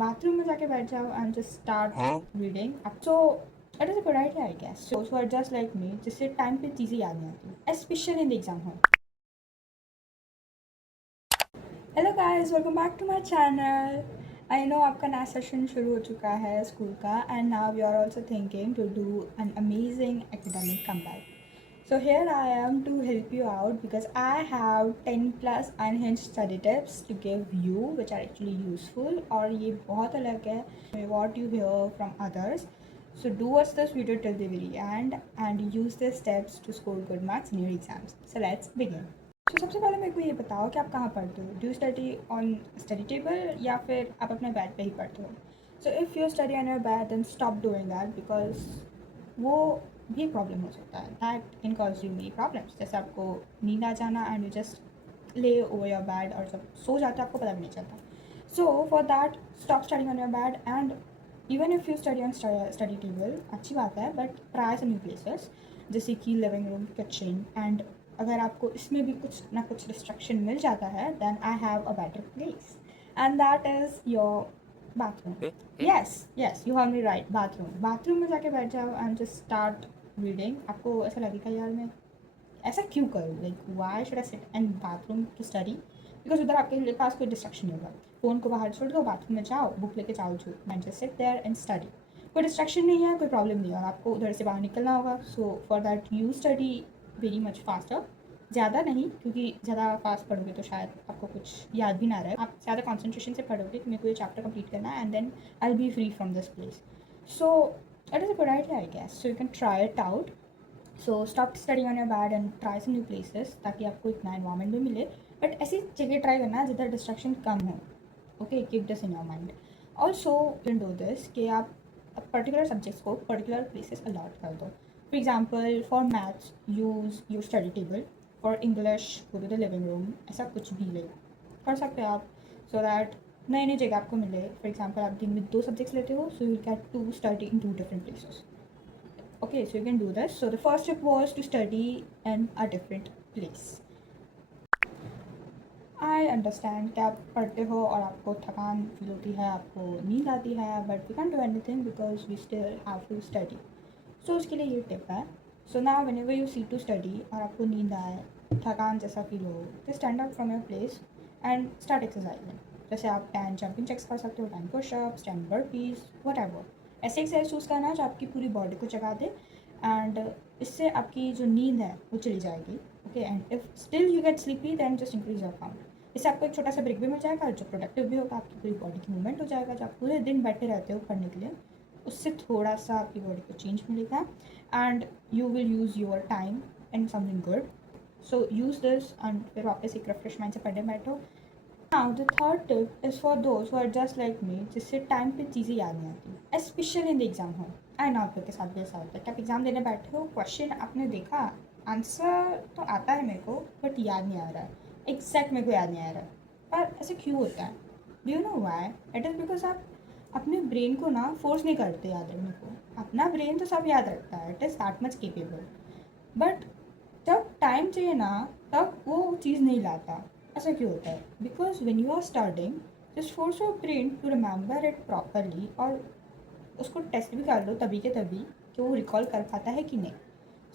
bathroom में जाके बैठ जाओ and just start reading. So it is a good idea, I guess. So those who are just like me, जिससे time पे चीज़ें याद नहीं आती, especially in the exam hall. Hello guys, welcome back to my channel. I know आपका नया session शुरू हो चुका है स्कूल का and now you are also thinking to do an amazing academic comeback. So here I am to help you out because I have 10 plus unhinged study tips to give you which are actually useful और ये बहुत अलग है what you hear from others. So do watch this video till the very end and use these steps to score good marks in your exams. So let's begin. So सबसे पहले मेरे को ये बताओ कि आप कहाँ पढ़ते हो. Do study on study table या फिर आप अपने बेड पे ही पढ़ते हो. So if you study on your bed then stop doing that because वो भी प्रॉब्लम हो सकता है. That can cause you many problems. जैसे आपको नींद आ जाना and you just lay over your bed और जब सो जाते आपको पता भी नहीं चलता. So for that stop studying on your bed and even if you study on study table अच्छी बात है but try some new places जैसे कि लिविंग रूम किचन. एंड अगर आपको इसमें भी कुछ ना कुछ डिस्ट्रक्शन मिल जाता है then I have a better place and that is your bathroom. Yes you heard me right. Bathroom में जाके बैठ जाओ एंड जस्ट स्टार्ट रीडिंग. आपको ऐसा लगेगा यार मैं ऐसा क्यों करूँ. Like why should I sit in bathroom to study because उधर आपके पास कोई डिस्ट्रक्शन नहीं होगा. फ़ोन को बाहर छोड़ दो, बाथरूम में जाओ, बुक लेके जाओ जो and just sit there and study. कोई डिस्ट्रक्शन नहीं है, कोई प्रॉब्लम नहीं है. आपको उधर से बाहर निकलना होगा. सो for that you study very much faster. ज़्यादा नहीं क्योंकि ज़्यादा फास्ट पढ़ोगे तो शायद आपको कुछ याद भी ना रहे. आप ज़्यादा कॉन्सेंट्रेशन से पढ़ोगे कि मेरे को ये चैप्टर कंप्लीट करना है and then I will be free from this place. So it is a good idea I guess. So you can try it out. So stop study on your bed and try some new places ताकि आपको एक नया environment भी मिले. But ऐसी जगह try करना जिधर डिस्ट्रक्शन कम हो. Okay, keep this in your mind. Also can do this कि आप पर्टिकुलर सब्जेक्ट्स को पर्टिकुलर प्लेसेस अलॉट कर दो. For example for maths use your study table. For English go to the living room. ऐसा कुछ भी ले कर सकते हो आप सो दैट नई नई जगह आपको मिले. फॉर एग्जाम्पल आप दिन में 2 सब्जेक्ट्स लेते हो so you get to study in 2 different places. Okay, so you can do this. So the first step was to study in a different place. I understand कि आप पढ़ते हो और आपको थकान फील होती है, आपको नींद आती है but we can do anything because we still have to study. So उसके लिए ये टिप है. So now whenever you see to study और आपको नींद आए, थकान जैसा फील हो, तो stand up from your place and start exercising. जैसे आप 10 जंपिंग चेक्स कर सकते हो, 10 पुशअप्स, 10 बर्पीज, व्हाटएवर. ऐसे एक्सरसाइज चूज़ करना जो आपकी पूरी बॉडी को जगा दे एंड इससे आपकी जो नींद है वो चली जाएगी. Okay, and if still you get sleepy then just increase your count. इससे आपको एक छोटा सा ब्रेक भी मिल जाएगा जो प्रोडक्टिव भी होगा. आपकी पूरी बॉडी की मूवमेंट हो जाएगा. जो आप पूरे दिन बैठे रहते हो पढ़ने के लिए उससे थोड़ा सा आपकी बॉडी को चेंज मिलेगा and you will use your time in something good. So use this and फिर वापस एक रिफ्रेश माइंड से पढ़ने बैठो. Now the third tip is for those who are just like me जिससे टाइम पे चीज़ें याद नहीं आती, specially in the exam hall. I know आपके साथ भी ऐसा होता है कि आप एग्ज़ाम देने बैठे हो, क्वेश्चन आपने देखा, आंसर तो आता है मेरे को बट याद नहीं आ रहा है. एग्जैक्ट मेरे को याद नहीं आ रहा है. पर ऐसे क्यों होता है? Do you know why? It is because आप अपने ब्रेन को ना फोर्स नहीं करते याद रखने को. अपना ब्रेन तो सब याद रखता है, it is that much capable. But जब टाइम चाहिए ना तब वो चीज़ नहीं लाता. ऐसा क्यों होता है? Because when you are starting just force your brain to remember it properly और उसको टेस्ट भी कर लो तभी के तभी कि वो रिकॉल कर पाता है कि नहीं.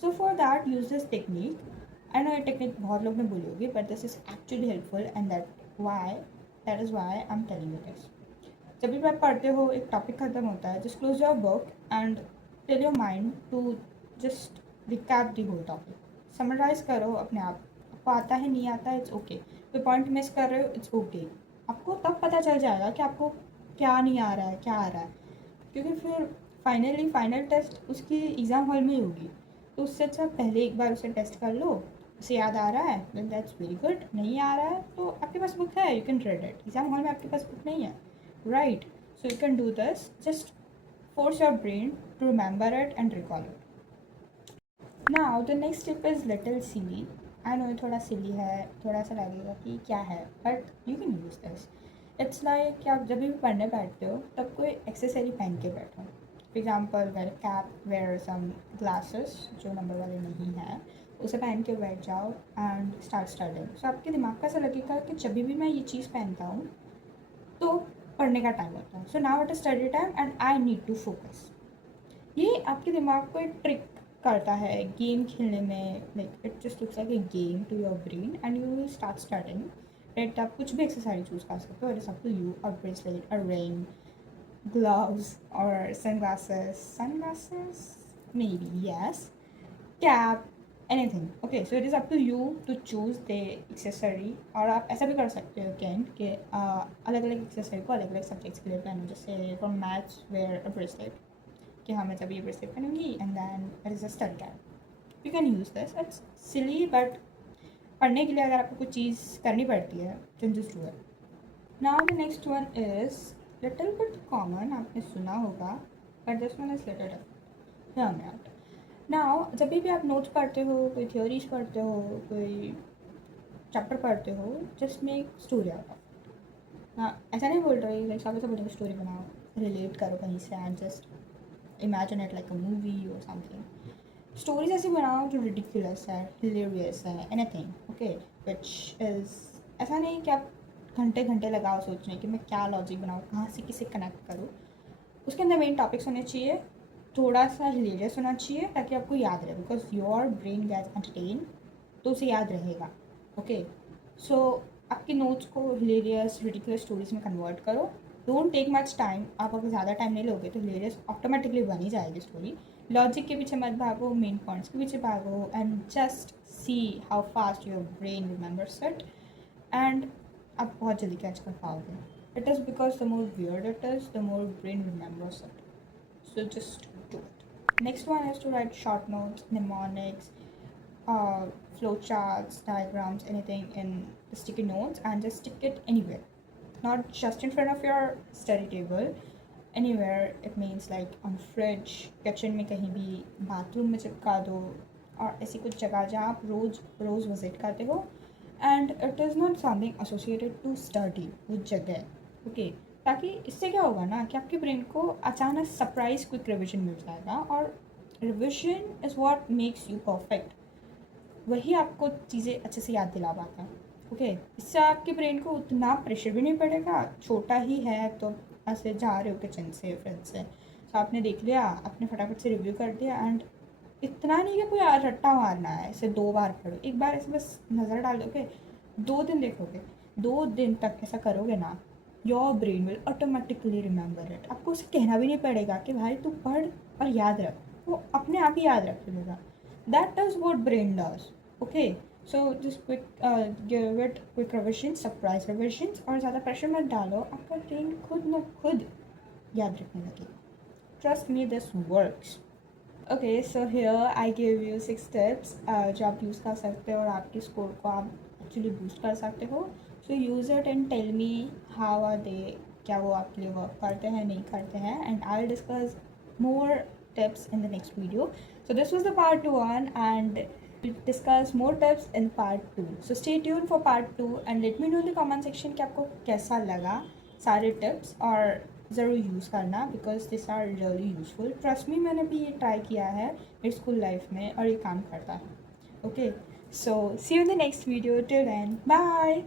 सो for that use this technique. I know ये टेक्निक बहुत लोग ने बोली होगी but this is actually helpful and that is why I am telling you this. जब भी आप पढ़ते हो एक टॉपिक ख़त्म होता है just close your book and tell your mind to just recap the whole topic. Summarize करो अपने आप. आपको आता है नहीं आता है इट्स ओके. कोई पॉइंट मिस कर रहे हो इट्स ओके. आपको तब पता चल जाएगा कि आपको क्या नहीं आ रहा है क्या आ रहा है क्योंकि फिर फाइनल टेस्ट उसकी एग्ज़ाम हॉल में ही होगी. तो उससे अच्छा पहले एक बार उसे टेस्ट कर लो. उसे याद आ रहा है देन दैट्स वेरी गुड. नहीं आ रहा है तो आपके पास बुक है, you can read it. Exam hall में आपके पास बुक नहीं है, right? So you can do this. Just force your brain to remember it and recall it. Now the next tip is little silly. I know ये थोड़ा silly है, थोड़ा सा लगेगा कि क्या है but you can use this. It's like कि आप जब भी पढ़ने बैठते हो तब कोई एक्सेसरी पहन के बैठो. For example, wear a cap, wear some glasses जो नंबर वाले नहीं हैं, उसे पहन के बैठ जाओ and start studying. So आपके दिमाग का ऐसा लगेगा कि जब भी मैं ये चीज़ पहनता हूँ तो पढ़ने का टाइम होता है. So now it is study time and I need to focus. ये आपके दिमाग को एक ट्रिक करता है गेम खेलने में. Like it just looks like a game to your brain and you will start starting. Right, आप कुछ भी एक्सरसाइज चूज कर सकते हो. It is up to you. A bracelet, a ring, gloves or sunglasses maybe, yes, cap, anything. Okay, so it is up to you to choose the accessory. और आप ऐसा भी कर सकते हो कैन कि अलग अलग एक्सेसरी को अलग अलग सब्जेक्ट्स के लिए पहनो. जैसे from maths wear a bracelet, कि हाँ मैं जब ये ब्रेसलेट पहनूंगी and then it is a stud cap. You can use this. It's silly but पढ़ने के लिए अगर आपको कुछ चीज़ करनी पड़ती है then just do it. Now the next one is little bit common, आपने सुना होगा, but this one is little different. Hear me out. Now जब भी आप नोट्स पढ़ते हो, कोई थ्योरीज पढ़ते हो, कोई चैप्टर पढ़ते हो, just make story out of. हाँ, ऐसा नहीं बोल रही लाइक सब ऐसा बोल रही स्टोरी बनाओ, रिलेट करो कहीं से and just imagine it like a movie और समथिंग. स्टोरीज ऐसी बनाओ जो रिडिकुलस है, हिलेरियस है, एनीथिंग. ओके, विच इज़ ऐसा नहीं कि आप घंटे घंटे लगाओ सोचने कि मैं क्या लॉजिक बनाऊँ, कहाँ से किसे कनेक्ट करूँ. उसके अंदर मेन टॉपिक्स होने चाहिए, थोड़ा सा हिलेरियस होना चाहिए ताकि आपको याद रहे, because your brain gets entertain, तो उसे याद रहेगा. ओके, सो आपके नोट्स को हिलेरियस रिडिकुलस स्टोरीज में कन्वर्ट करो. Don't take much time. आप अगर ज़्यादा टाइम नहीं लोगे तो हिलेरियस ऑटोमेटिकली बन ही जाएगी स्टोरी. लॉजिक के पीछे मत भागो, मेन पॉइंट्स के पीछे भागो and just see how fast your brain remembers it. And आप बहुत जल्दी कैच कर पाओगे. It is because the more weird it is, the more brain remembers it. So just do it. Next one is to write short notes, mnemonics, flow charts, diagrams, anything in the sticky notes, and just stick it anywhere. Not just in front of your study table, anywhere. It means like on fridge, kitchen में कहीं भी, bathroom में चिपका दो, और ऐसी कुछ जगह जहाँ आप रोज़ विजिट करते हो. And it is not something associated to study वो जगह. ओके, ताकि इससे क्या होगा ना कि आपके ब्रेन को अचानक सरप्राइज क्विक रिविजन मिल जाएगा. और revision is what makes you perfect. वही आपको चीज़ें अच्छे से याद दिला पाता है. ओके, इससे आपके ब्रेन को उतना प्रेशर भी नहीं पड़ेगा. छोटा ही है तो ऐसे जा रहे हो किचन से फ्रिज से, तो आपने देख लिया, आपने फटाफट से रिव्यू कर दिया. एंड इतना नहीं कि कोई रट्टा मारना है, इसे 2 बार पढ़ो, एक बार ऐसे बस नज़र डालोगे, 2 दिन देखोगे, 2 दिन तक ऐसा करोगे ना, your brain will automatically remember it. आपको उसे कहना भी नहीं पड़ेगा कि भाई तू पढ़ और याद रख, वो अपने आप ही याद रख लेगा. That is what brain does. Okay, so just quick give it quick revision, surprise revisions, और ज़्यादा प्रेशर मत डालो. आपका ब्रेन खुद न खुद याद रखने लगेगा. Trust me, this works. Okay, so here I give you 6 tips जो आप यूज़ कर सकते हो और आपके स्कोर को आप एक्चुअली बूस्ट कर सकते हो. So use it and tell me how are they, क्या वो आपके लिए वर्क करते हैं नहीं करते हैं. And I will discuss more tips in the next video. So this was the part 1 and discuss more tips in part 2. So stay tune for part 2 and let me know in the comment section कि आपको कैसा लगा सारे tips. और ज़रूर use करना because this are really useful. Trust me, मैंने भी ये ट्राई किया है मेरी स्कूल लाइफ में और ये काम करता है. Okay, so see you in the next video. Till then, bye.